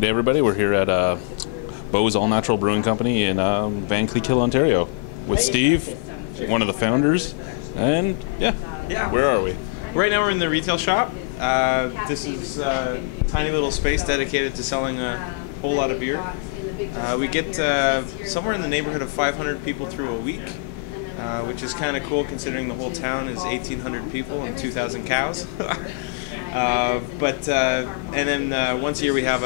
Good day, everybody. We're here at Beau's All Natural Brewing Company in Vankleek Hill, Ontario, with Steve, one of the founders, and yeah, where are we? Right now we're in the retail shop. This is a tiny little space dedicated to selling a whole lot of beer. We get somewhere in the neighborhood of 500 people through a week, which is kind of cool considering the whole town is 1,800 people and 2,000 cows. And then once a year we have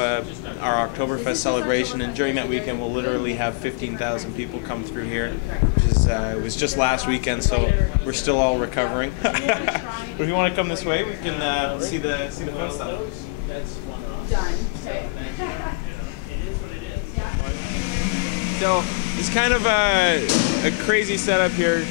our Oktoberfest celebration, and during that weekend we'll literally have 15,000 people come through here, which is it was just last weekend, so we're still all recovering. But if you want to come this way, we can see the fun stuff. So it's kind of a crazy setup here.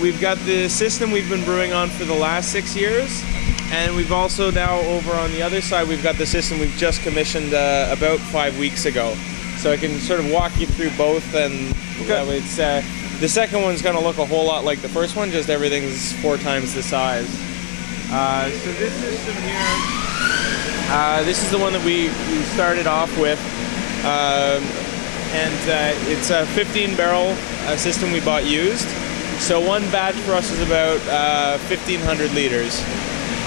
We've got the system we've been brewing on for the last 6 years. And we've also now, over on the other side, we've got the system we've just commissioned about 5 weeks ago. So I can sort of walk you through both, and it's the second one's going to look a whole lot like the first one, just everything's 4 times the size. So this system here, this is the one that we started off with, it's a 15-barrel system we bought used. So one batch for us is about 1,500 liters.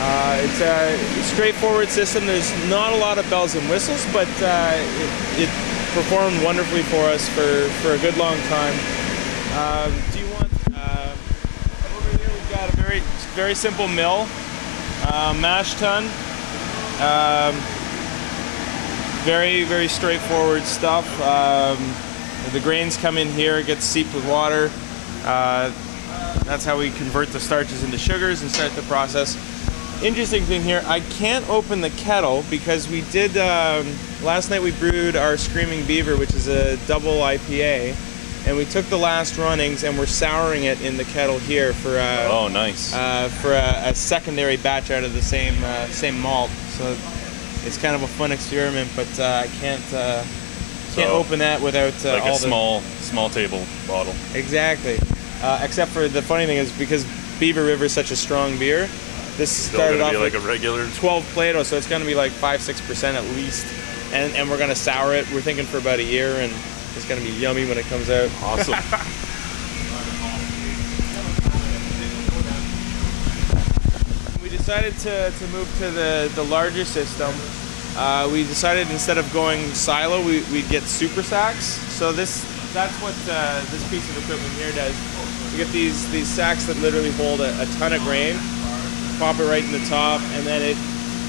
It's a straightforward system. There's not a lot of bells and whistles, but it performed wonderfully for us for a good long time. Do you want over here? We've got a very simple mill, mash tun. Very straightforward stuff. The grains come in here, it gets seeped with water. That's how we convert the starches into sugars and start the process. Interesting thing here, I can't open the kettle because we did, last night we brewed our Screaming Beaver, which is a double IPA, and we took the last runnings and we're souring it in the kettle here for oh, nice. For a secondary batch out of the same malt. So it's kind of a fun experiment, but I can't open that without like all a small table bottle. Exactly. Except for the funny thing is, because Beaver River is such a strong beer, this started off like a regular 12 Plato, so it's going to be like 5-6% at least, and we're going to sour it. We're thinking for about a year, and it's going to be yummy when it comes out. Awesome. We decided to move to the larger system. We decided instead of going silo, we'd get super sacks. So that's what this piece of equipment here does. We get these sacks that literally hold a ton of grain. Pop it right in the top, and then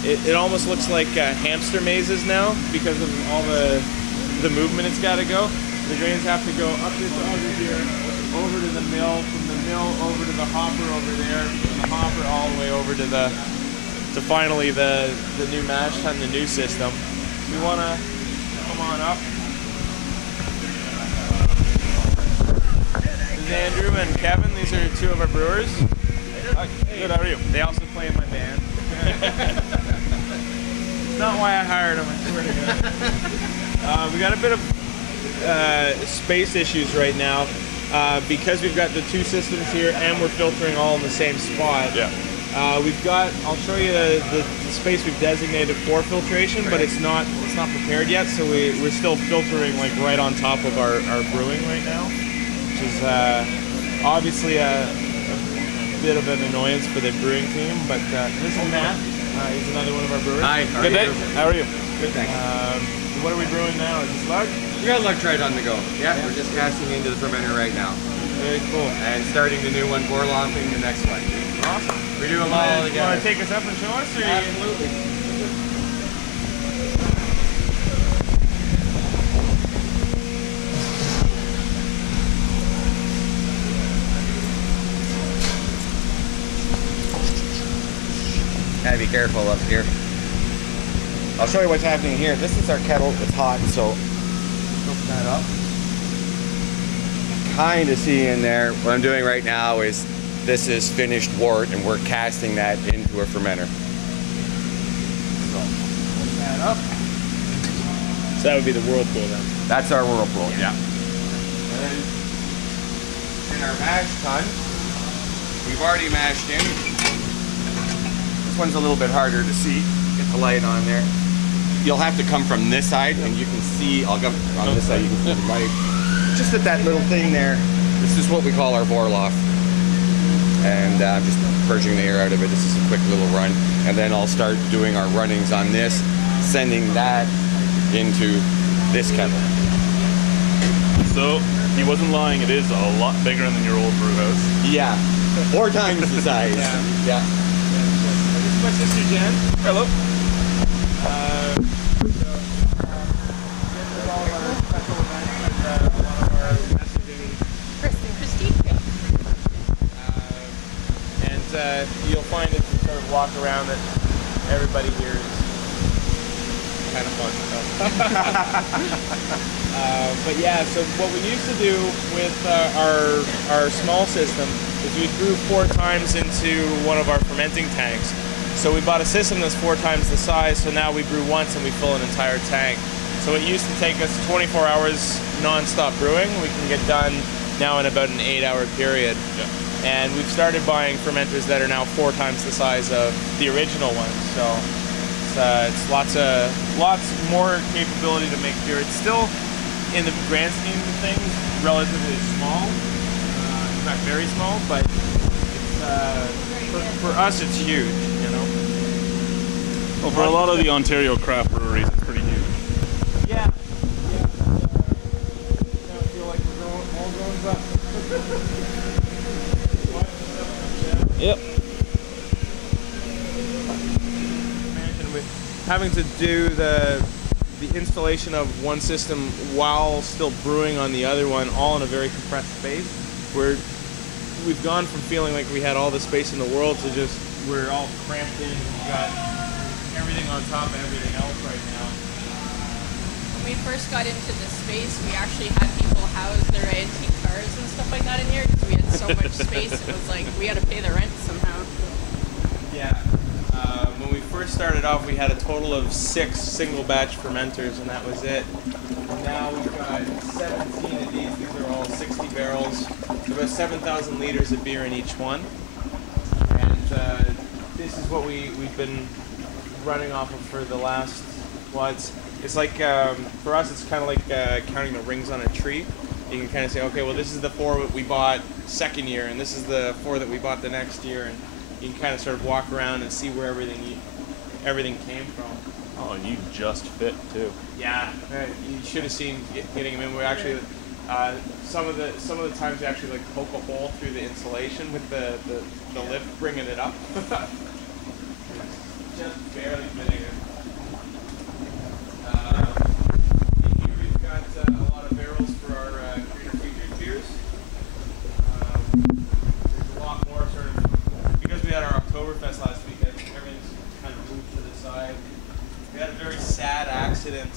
it almost looks like hamster mazes now because of all the movement it's got to go. The grains have to go up this over here, over to the mill, from the mill over to the hopper over there, from the hopper all the way over to finally the new mash tun, the new system. We want to come on up. This is Andrew and Kevin. These are 2 of our brewers. Good, how are you? They also play in my band. It's not why I hired them, I swear to God. We got a bit of space issues right now because we've got the 2 systems here and we're filtering all in the same spot. Yeah. I'll show you the space we've designated for filtration, but it's not prepared yet, so we're still filtering like right on top of our brewing right now, which is obviously a bit of an annoyance for the brewing team, but this is Matt. He's another one of our brewers. Hi, Good day. How are you? Good, thanks. What are we brewing now? Is this Lug? We got Lug Trite on the go. Yeah, we're just casting into the fermenter right now. Very cool. And starting the new one, Borlamping the next one. Awesome. We do them all together. You want to take us up and show us? Or Absolutely. Gotta be careful up here. I'll show you what's happening here. This is our kettle. It's hot, so open that up. Kind of see in there. What I'm doing right now is this is finished wort, and we're casting that into a fermenter. So open that up. So that would be the whirlpool then. That's our whirlpool. Yeah. And then in our mash tun, we've already mashed in. This one's a little bit harder to see. Get the light on there. you'll have to come from this side, and you can see. I'll go on this side. You can see the light. Just at that little thing there. This is what we call our bore loft, and I'm just purging the air out of it. This is a quick little run, and then I'll start doing our runnings on this, sending that into this kettle. So he wasn't lying. It is a lot bigger than your old brew house. Yeah, 4 times the size. Yeah. This is my sister Jen. Hello. This is all of our special events and a lot of our messaging. Christy. And you'll find if you sort of walk around that everybody here is kind of fun. But yeah, so what we used to do with our small system is we brew 4 times into one of our fermenting tanks. So we bought a system that's 4 times the size, so now we brew once and we fill an entire tank. So it used to take us 24 hours non-stop brewing. We can get done now in about an 8-hour period. Yeah. And we've started buying fermenters that are now 4 times the size of the original ones. So it's lots more capability to make beer. It's still, in the grand scheme of things, relatively small. In fact, very small, but it's, for us, it's huge, you know? Well, for a lot of the Ontario craft breweries, it's pretty huge. Yeah. I feel like we're all grown up. Yep. Having to do the installation of one system while still brewing on the other one, all in a very compressed space, where we've gone from feeling like we had all the space in the world to just we're all cramped in. We've got everything on top of everything else right now. When we first got into this space, we actually had people house their antique cars and stuff like that in here because we had so much space. It was like we had to pay the rent somehow. Yeah. When we first started off, we had a total of 6 single batch fermenters, and that was it. Now we've got 17 of these. These are all 60 barrels. About 7,000 liters of beer in each one. And this is what we've been running off of for the last, well, it's like, for us, it's kind of like counting the rings on a tree. You can kind of say, okay, well, this is the 4 that we bought second year, and this is the 4 that we bought the next year, and you can kind of sort of walk around and see where everything came from. Oh, and you just fit too. Yeah, you should have seen getting them in. We actually, some of the times we actually like poke a hole through the insulation with the lift bringing it up. Just barely fitting it. In here we've got a lot of barrels for our Creator Futures beers. There's a lot more sort of, because we had our Oktoberfest last weekend, everything's kind of moved to the side. We had a very sad accident.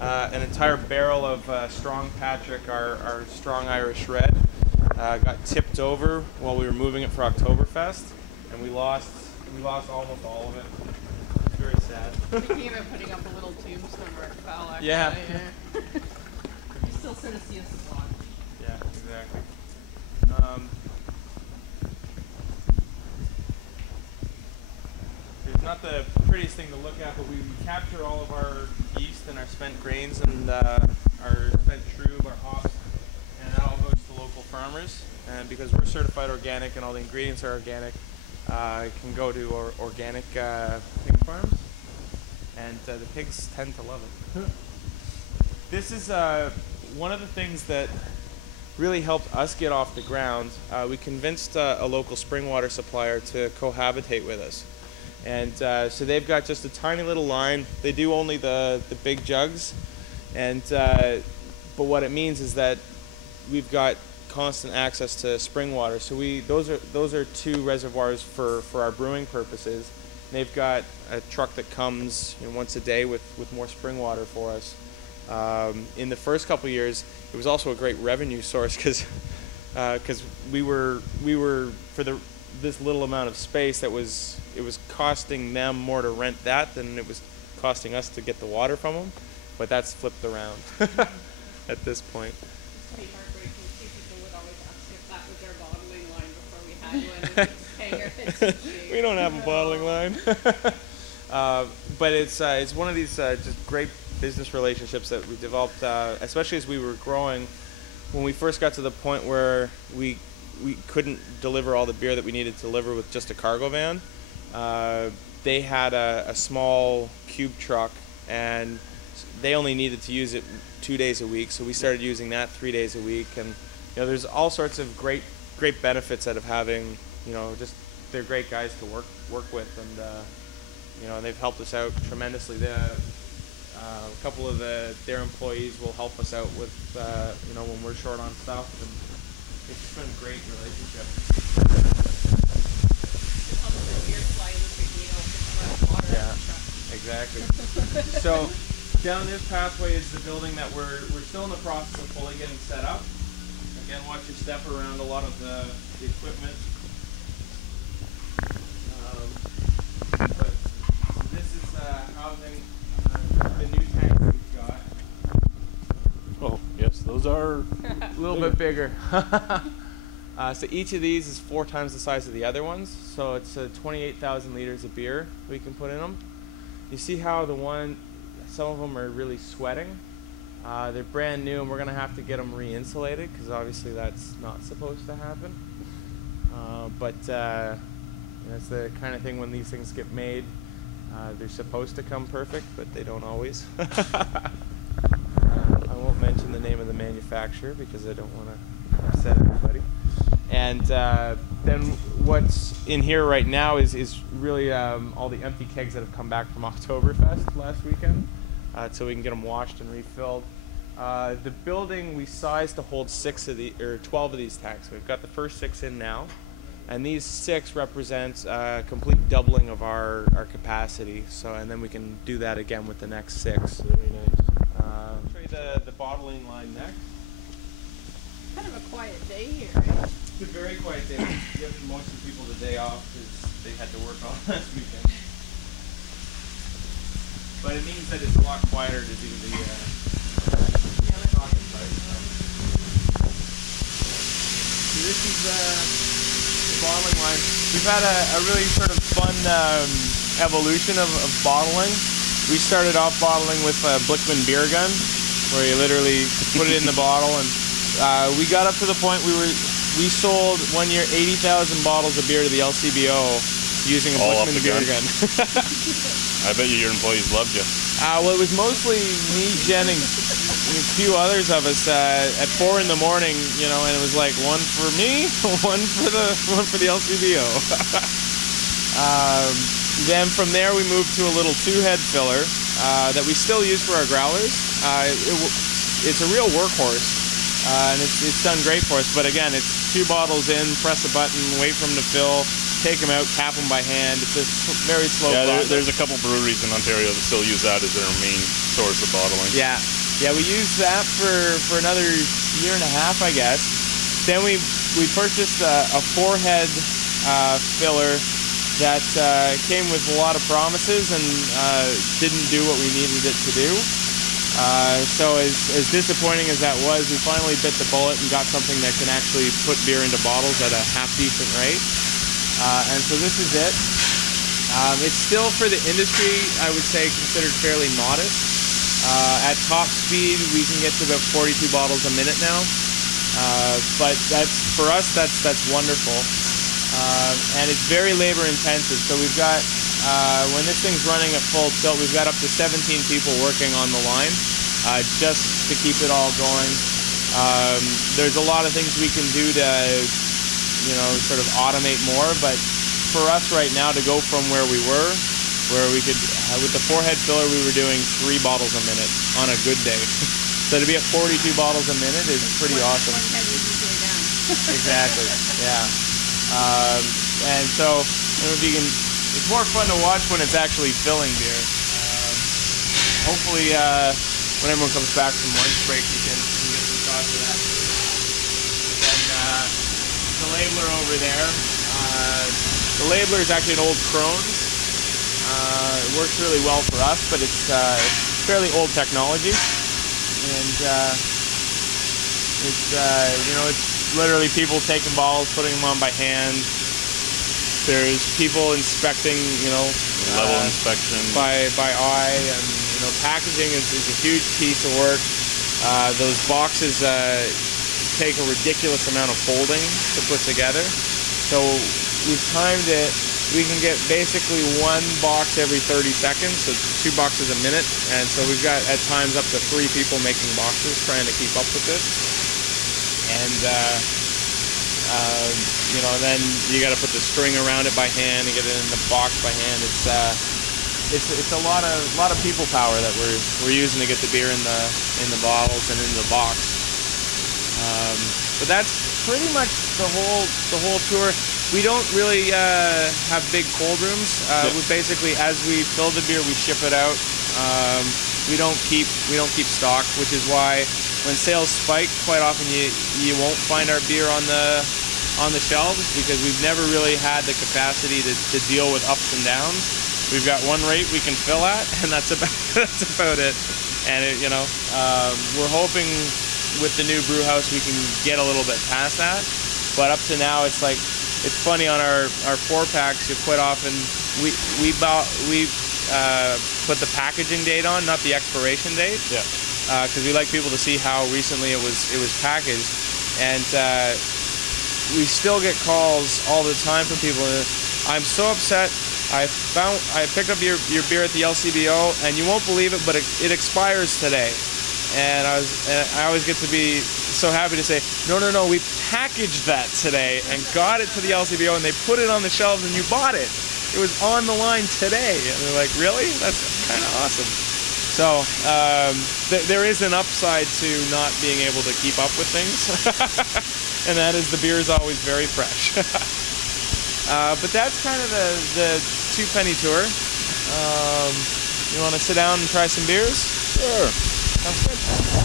An entire barrel of Strong Patrick, our strong Irish red, got tipped over while we were moving it for Oktoberfest, and we lost almost all of it. It's very sad. Thinking about putting up a little tombstone where it fell. Actually. Yeah. You still sort of see a spot. Yeah, exactly. It's not the prettiest thing to look at, but we capture all of our yeast and our spent grains and our spent shrub, our hops, and that all goes to local farmers. And because we're certified organic and all the ingredients are organic, it can go to our organic pig farms, and the pigs tend to love it. This is one of the things that really helped us get off the ground. We convinced a local spring water supplier to cohabitate with us. And so they've got just a tiny little line. They do only the big jugs, and but what it means is that we've got constant access to spring water. So those are 2 reservoirs for our brewing purposes. And they've got a truck that comes once a day with more spring water for us. In the first couple of years, it was also a great revenue source because we were for this little amount of space it was costing them more to rent that than it was costing us to get the water from them, but that's flipped around at this point. It's pretty heartbreaking. People would always ask if that was our bottling line before we had one. Paying our 15 We don't have a bottling line. But it's one of these just great business relationships that we developed, especially as we were growing. When we first got to the point where we couldn't deliver all the beer that we needed to deliver with just a cargo van, they had a small cube truck, and they only needed to use it 2 days a week. So we started using that 3 days a week, and there's all sorts of great benefits out of having, just they're great guys to work with, and they've helped us out tremendously. A couple of their employees will help us out with when we're short on stuff, and it's just been a great relationship. Yeah, exactly. So down this pathway is the building that we're still in the process of fully getting set up. Again, watch your step around a lot of the equipment. But this is housing the new tanks we've got. Oh, yes, those are A little bit bigger. So each of these is 4 times the size of the other ones. So it's 28,000 liters of beer we can put in them. You see how some of them are really sweating. They're brand new, and we're gonna have to get them re-insulated because obviously that's not supposed to happen. But that's the kind of thing when these things get made. They're supposed to come perfect, but they don't always. I won't mention the name of the manufacturer because I don't want to upset everybody. And then what's in here right now is really all the empty kegs that have come back from Oktoberfest last weekend, so we can get them washed and refilled. The building we sized to hold 12 of these tanks. We've got the first 6 in now, and these 6 represent a complete doubling of our capacity. So, and then we can do that again with the next 6. very nice. I'll show you the bottling line next. Kind of a quiet day here, right? It's a very quiet day. Giving most of the people the day off because they had to work all last weekend. But it means that it's a lot quieter to do the talking part. So this is the bottling line. We've had a really sort of fun evolution of bottling. We started off bottling with a Blickman beer gun, where you literally put it in the bottle, and we got up to the point we sold one year 80,000 bottles of beer to the LCBO using a Blickman beer gun. I bet your employees loved you. Well, it was mostly me, Jen, and a few others of us at 4 in the morning, and it was like one for me, one for the LCBO. Then from there we moved to a little 2-head filler that we still use for our growlers. It's a real workhorse. And it's done great for us, but again, it's 2 bottles in, press a button, wait for them to fill, take them out, cap them by hand. It's a very slow process. There's a couple breweries in Ontario that still use that as their main source of bottling. Yeah, we used that for another year and a half, I guess. Then we purchased a 4-head filler that came with a lot of promises and didn't do what we needed it to do. So as disappointing as that was, we finally bit the bullet and got something that can actually put beer into bottles at a half-decent rate. And so this is it. It's still, for the industry, I would say, considered fairly modest. At top speed, we can get to about 42 bottles a minute now. But for us, that's wonderful. And it's very labor intensive. So we've got, when this thing's running at full tilt, we've got up to 17 people working on the line just to keep it all going. There's a lot of things we can do to, sort of automate more, but for us right now to go from where we were, where we could, with the 4-head filler, we were doing 3 bottles a minute on a good day. So to be at 42 bottles a minute is pretty awesome. One head is usually down. Exactly, yeah. And so, if you can, it's more fun to watch when it's actually filling beer. Hopefully, when everyone comes back from lunch break, you can get some shots of that. And then the labeler over there. The labeler is actually an old Crohn's. It works really well for us, but it's fairly old technology, and it's literally people taking bottles, putting them on by hand. There's people inspecting, Level inspection. by eye, and packaging is a huge piece of work. Those boxes take a ridiculous amount of folding to put together. So we've timed it. We can get basically one box every 30 seconds, so 2 boxes a minute. And so we've got at times up to 3 people making boxes trying to keep up with this. And then you got to put the string around it by hand and get it in the box by hand. It's a lot of people power that we're using to get the beer in the bottles and in the box. But that's pretty much the whole tour. We don't really have big cold rooms. We basically, as we fill the beer, we ship it out. We don't keep stock, which is why when sales spike, quite often you won't find our beer on the shelves, because we've never really had the capacity to deal with ups and downs. We've got one rate we can fill at, and that's about it. And we're hoping with the new brew house we can get a little bit past that. But up to now, it's funny on our 4-packs. Quite often we put the packaging date on, not the expiration date. Yeah. Because we like people to see how recently it was packaged, and we still get calls all the time from people. I'm so upset. I picked up your beer at the LCBO, and you won't believe it, but it expires today. And I always get to be so happy to say, no, we packaged that today and got it to the LCBO, and they put it on the shelves, and you bought it. It was on the line today. And they're like, really? That's kind of awesome. So there is an upside to not being able to keep up with things, and that is the beer is always very fresh. But that's kind of the 2-penny tour. You want to sit down and try some beers? Sure. Sounds good.